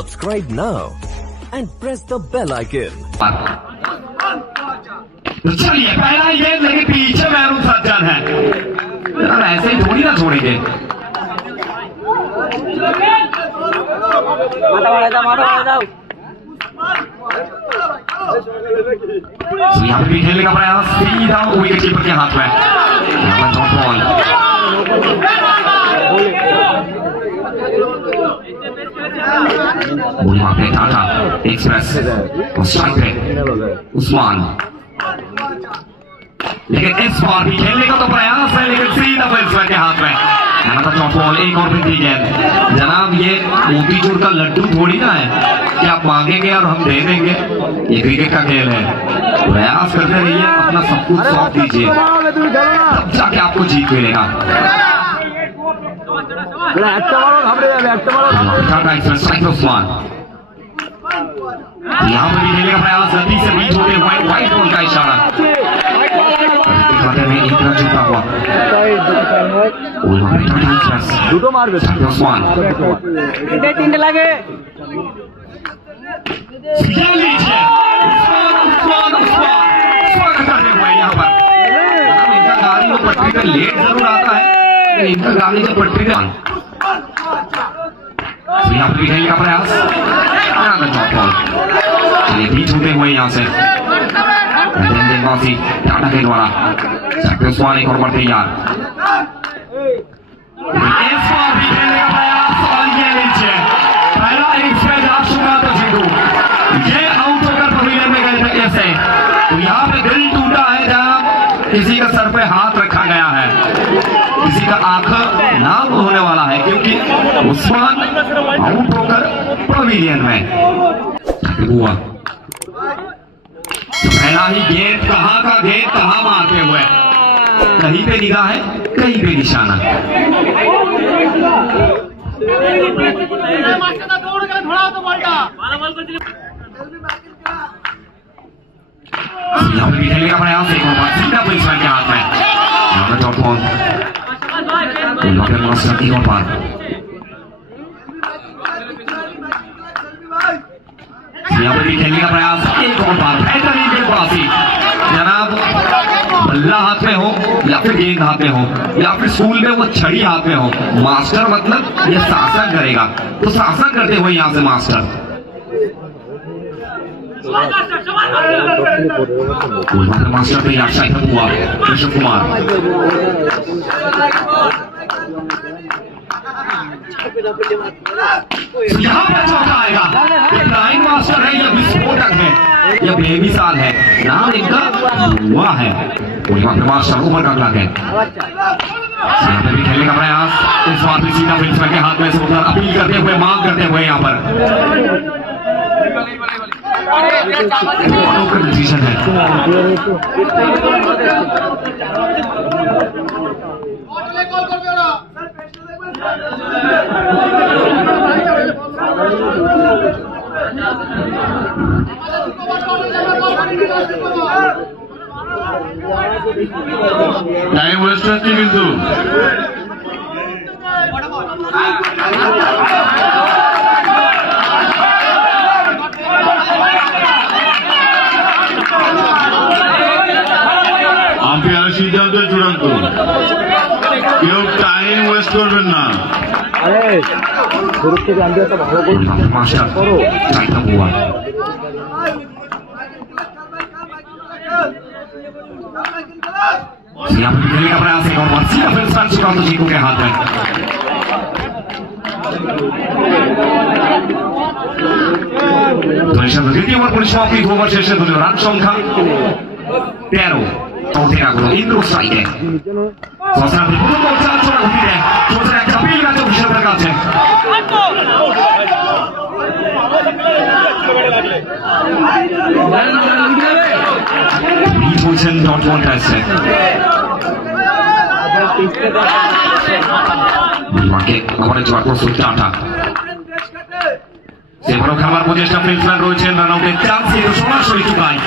Subscribe now and press the bell icon. तो चलिए पहला ये लेकिन पीछे महरून सज्जन है यार, ऐसे ही थोड़ी ना छोड़ेंगे। यहाँ पे भी खेलने का प्रयास सीधा विकेट कीपर के हाथ में। यहाँ पर बॉल वहाँ पे टाटा एक्सप्रेस और स्ट्राइक पे उस्मान, लेकिन इस बार भी खेलने का तो प्रयास है लेकिन सीधा बैट्समैन के हाथ में। यहाँ पर चौथ बॉल, एक और भी गेंद। जनाब ये मोतीचूर का लड्डू थोड़ी ना है कि आप मांगेंगे और हम दे देंगे, ये क्रिकेट का खेल है। प्रयास करते रहिए, अपना सब कुछ सौंप दीजिए, तब जाके आपको जीत मिलेगा। उस्मान यहाँ पर भी खेलने का प्रयास, गलती से बीच होते हुए व्हाइट बॉल का इशारा खाते में इतना छुपा हुआ उस्मान तीन लगे स्वागत करते हुए यहाँ पर। इनका गाड़ी वो पटरी पर लेट जरूर आता है, इनका गाड़ी जो पटरी पे यहाँ पर खेलने का प्रयास, बीच होते हुए यहाँ से टाटा के द्वारा उस्मान एक और बार तैयार। इस बार भी खेलने का प्रयास और ये नीचे पहला इनिंग्स में जब शुरुआत तो जीतू ये आउट होकर पवेलियन में गए थे ऐसे, तो यहाँ पे दिल टूटा है जहाँ किसी का सर पे हाथ रखा गया है, किसी का आंख नाम होने वाला है, क्योंकि उस्मान आउट होकर पवेलियन में हुआ। तो पहला ही गेंद, कहाँ का गेंद कहाँ मारते हुए, कहीं पे निगाह है कहीं पे निशाना। यहाँ पे खेलने का प्रयास, एक और बार सीधा बैट्समैन के हाथ में। यहाँ पर डॉट बॉल, एक और बार यहाँ पर भी खेलने का प्रयास, एक और बार बेहतरीन गेंदबाजी। जनाब बल्ला हाथ में हो या फिर गेंद हाथ में हो या फिर स्कूल में वो छड़ी हाथ में हो, मास्टर मतलब ये शासन करेगा, तो शासन करते हुए यहाँ से मास्टर। मास्टर पे यहाँ शायद हुआ कृष्ण कुमार, यहाँ पर चौका आएगा। लाइन मास्टर है या विस्फोटक है या बेमिसाल है, नाम इनका हुआ है। यहाँ पे मास्टर उमर का अगला है, यहाँ पे भी खेलने का प्रयास, इस बार भी सीधा बैट्समैन के हाथ में से अपील करते हुए, मांग करते हुए यहाँ पर डिसीजन है। টাইম ওয়েস্ট হচ্ছে কিন্তু আম্পায়ারের সিদ্ধান্ত চূড়ান্ত, কেউ টাইম ওয়েস্ট করবেন না। यहाँ पर खेलने का प्रयास, एक और बार सीधा बैट्समैन सुकांत जीतू के हाथ में। দ্বিতীয় ওভার পরিসমাপ্তি, 2 ওভার শেষে দলীয় রান সংখ্যা 13। চৌথের আগুন ইন্দ্র স্ট্রাইকে একটা বিল ম্যাচ অফিসারের কাছে। বলছেন ডট বলটা এসছে, খবরের জোয়ার প্রস্তুত টাটা। সেবারও খেলার প্রচেষ্টা ব্যাটসম্যান রয়েছেন, রান আউটের চান্স সরাসরি চুকায়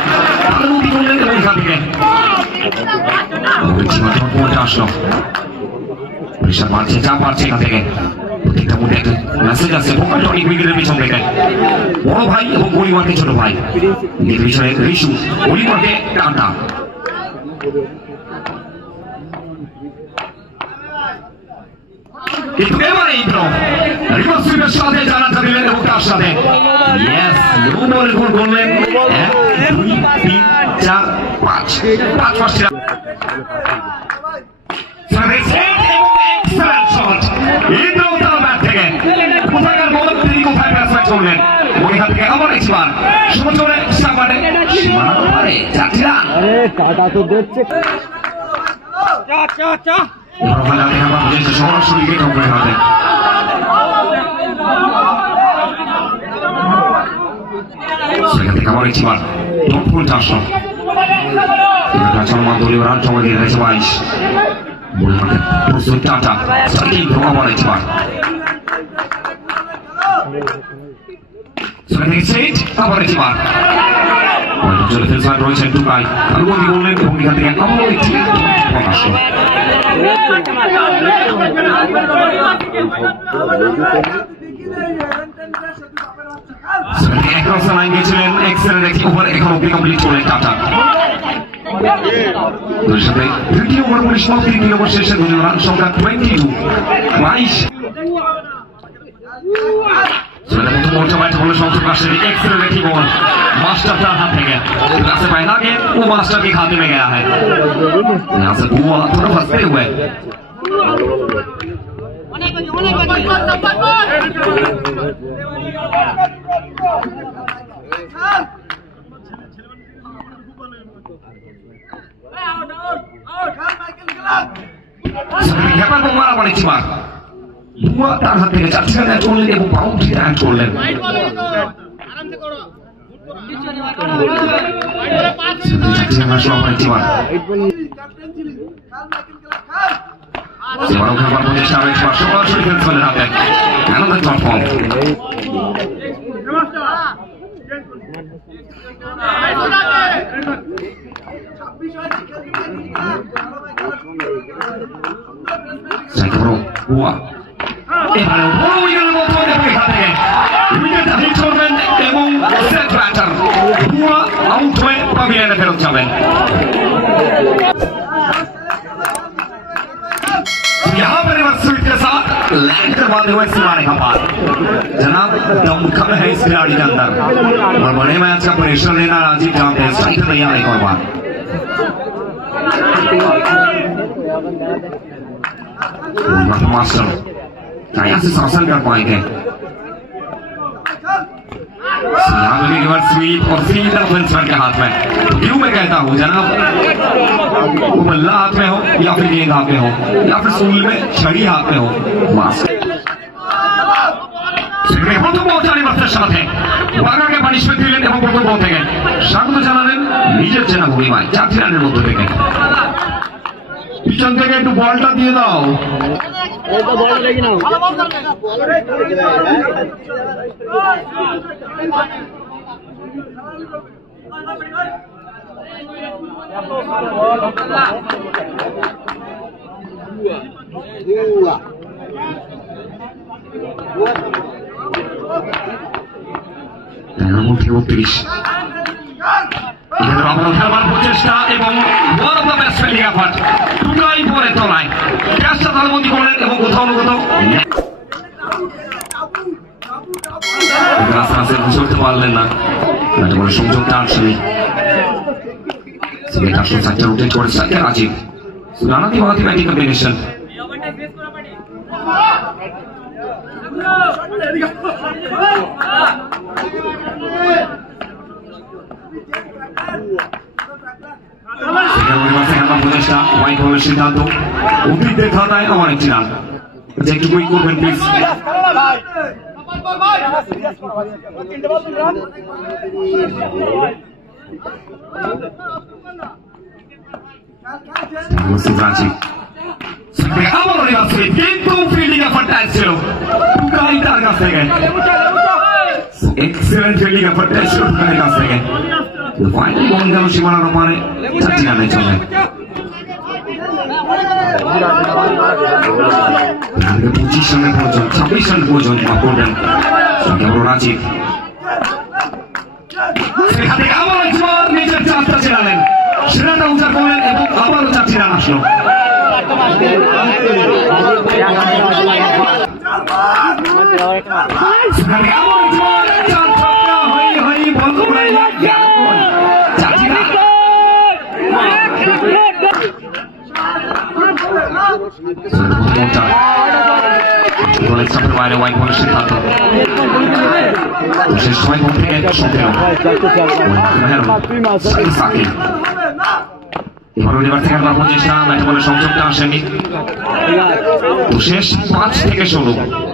এখান থেকে আসলো, প্রেশার বাড়ছে, চাপ বাড়ছে এখান থেকে। প্রত্যেকটা মুখে একটা মেসেজ আছে ভোকালটা অনেক উইকেটের পিছন থেকে বড় ভাই এবং গলিমারকে ছোট ভাই এর পিছনে রিশু গলিমারকে টাটা কিন্তু এবারে রিভার্স সুইপের সাথে জানাটা দিলেন এবং তার সাথে ইয়েস নো বলের গোল করলেন 1 2 3 4 5 পাঁচটি কাটা তো দেখছে সরাসরি হবে সেখান থেকে আবার একটি বার ফুল 400 চলমান দলীয় রান সময় দিয়ে রয়েছে 22 প্রস্তুত টাটা স্ট্রাইকিং ধোয়া আবার একটি বার সেখান থেকে সেট আবার একটি বার চলে ফেলছেন রয়েছেন টুকাই কালুবন্দি বললেন এবং এখান থেকে আবারও একটি প্রকাশ লাইন গিয়েছিলেন এক্সেলের একটি ওভার এখন অব্দি কমপ্লিট করলেন টাটা সাথে তৃতীয় ওভার সমাপ্তি 3 ওভার শেষে দুজন রান সংখ্যা 22 मास्टर का हाथ है क्या से पहला के वो मास्टर के खाते में गया है यहाँ से वो थोड़ा फंसते हुए मारा पड़े चिमार बुआ तार हाथ থেকে চারটি রান করলেন এবং বাউন্ডারি রান করলেন এবারও খেলবার প্রচেষ্টা রয়েছে সরাসরি খেলতে পারলেন হাতে আনন্দের প্ল্যাটফর্ম বুয়া এবারে বড় উইকেটের মতো এখান থেকে উইকেটটা হিট করবেন এবং সেট ব্যাটার বুয়া আউট হয়ে পাভিলিয়নে ফেরত যাবেন यहाँ पर रिवर्स स्वीप के साथ लैंड करवाते हुए सिमाने का पार जनाब दमखम है इस खिलाड़ी के अंदर और बड़े मैच का प्रेशर लेना राजीव जानते हैं स्ट्राइकर तैयार एक और बार मास्टर क्या यहाँ से शासन कर पाएंगे स्वीप और सीधा फिल्समैन के हाथ में क्यों मैं कहता हूँ जनाब वो बल्ला हाथ में हो या फिर गेंद हाथ में हो या फिर सूल में छड़ी हाथ में हो मास्टर প্রথম বল চারি মাসের সাথে বাগাকে পানিশমেন্ট দিলেন এবং প্রথম বল থেকে স্বাগত জানালেন নিজের চেনা ভূমিমায় 4 রানের মধ্যে থেকে পিছন থেকে একটু বলটা দিয়ে দাও খেলবার প্রচেষ্টা এবং বল অফ দ্য ব্যাটসম্যান লিগা ফাট দুটাই পরে তোলায় ক্যাচটা তালবন্দি করলেন এবং কোথাও না কোথাও রাস্তা বুঝতে পারলেন না একটা বড় সংযোগটা আসলে সিলেট আসল সাইডটা রোটেট করে সাইডে রাজীব রানাতি বানাতি ব্যাটিং কম্বিনেশন প্রচেষ্টা হোয়াইট বলের সিদ্ধান্ত উদ্ভিদদের খাতায় আমার একটি রান একটু কুইক করবেন প্লিজ কিন্তু ফিল্ডিং এফার্ট ছিল টুকাই তার কাছ থেকে এক্সেলেন্ট ফিল্ডিং এফার্ট ছিল টুকাইয়ের কাছ থেকে ফাইনালি বল গেল সীমানার ওপারে 4 রানে চলে 25 রানের প্রয়োজন 26 রানের প্রয়োজন মাফ করবেন কেবল রাজীব সেখান থেকে আবার জোয়ার নিজের চারটা ছেড়ালেন সেরাটা উদ্ধার করলেন এবং আবারও 4টি রান আসলো সেখান থেকে আবার জোয়ার 4 ছক্কা হই বন্ধ করে 4টি রান দলের চাপের বাইরে ওয়াইড বলের সিদ্ধান্ত শেষ সময় ঘুম থেকে সক্রিয় সাকিব এবার এবার থেকে একবার প্রচেষ্টা ব্যাটে বলে সংযোগটা আসেনি তো শেষ 5 থেকে 16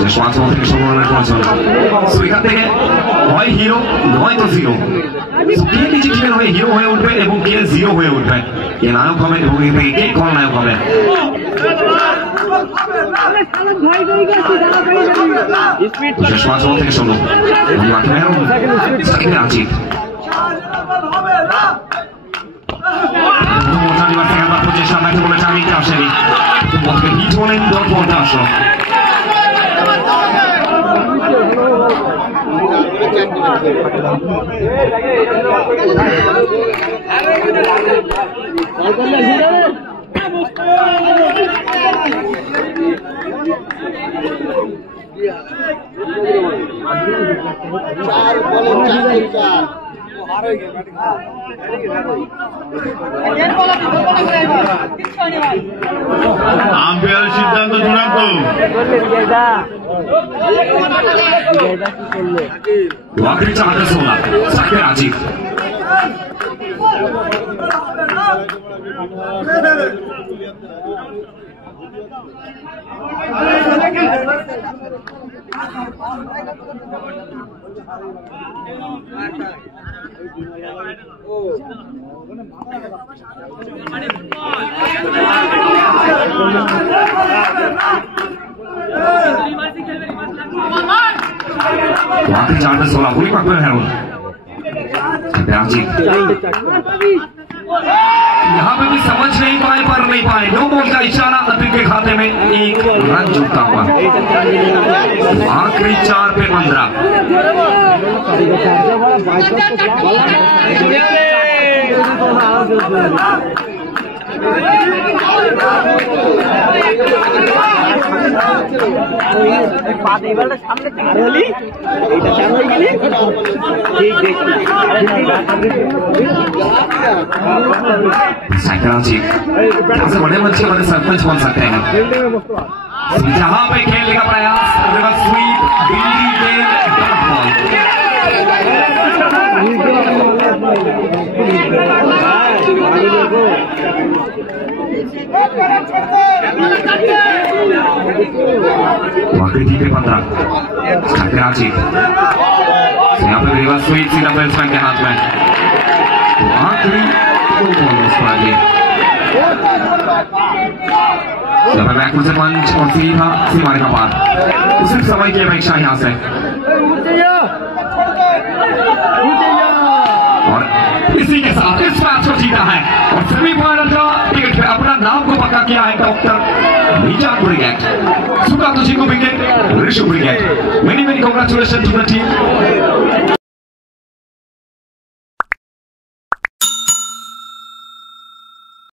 শেষ 5 বল থেকে 16 রানের প্রয়োজন তো এখান থেকে হয় হিরো নয়তো জিরো কে নিজে টিমের হয়ে হিরো হয়ে উঠবে এবং কে জিরো হয়ে উঠবে কে নায়ক হবে এবং কে খলনায়ক হবে শেষ 5 বল থেকে 16 মাঠে মেহরুন সাকিব আজিব প্রচেষ্টা ব্যাটে বলে চালিয়ে আসেনি বলকে হিট হলেন দল পর্দা আসলো আম্পায়ার সিদ্ধান্ত চূড়ান্ত आखिरी 4 साकिब আজিব आखिरी 4 में 16 पूरी पकड़ है यहाँ पे भी समझ नहीं पाए पर नहीं पाए नो बॉल का इशारा अतिक के खाते में 1 रन जुटता हुआ आखिरी 4 पे 15 बड़े बच्चे बड़े सरपंच बन सकते हैं जहां पे खेलने का प्रयास रिवर्स स्वीप दिल्ली के आखिरी 15 कराची यहाँ पे रिवर्स स्वीप सीधा बैट्समैन के हाथ में तो आखिरी 2 बॉल्स पर आगे बैकवर्ड से पंच और सीधा सीमारे का पार उसी समय की अपेक्षा यहाँ से और इसी के साथ इस मैच को जीता है और सेमीफाइनल का टिकट पे अपना नाम को पक्का किया है डॉक्टर नीचा ब्रिगेड सुका तुझी को wicket Rishi brigade many many congratulation to the team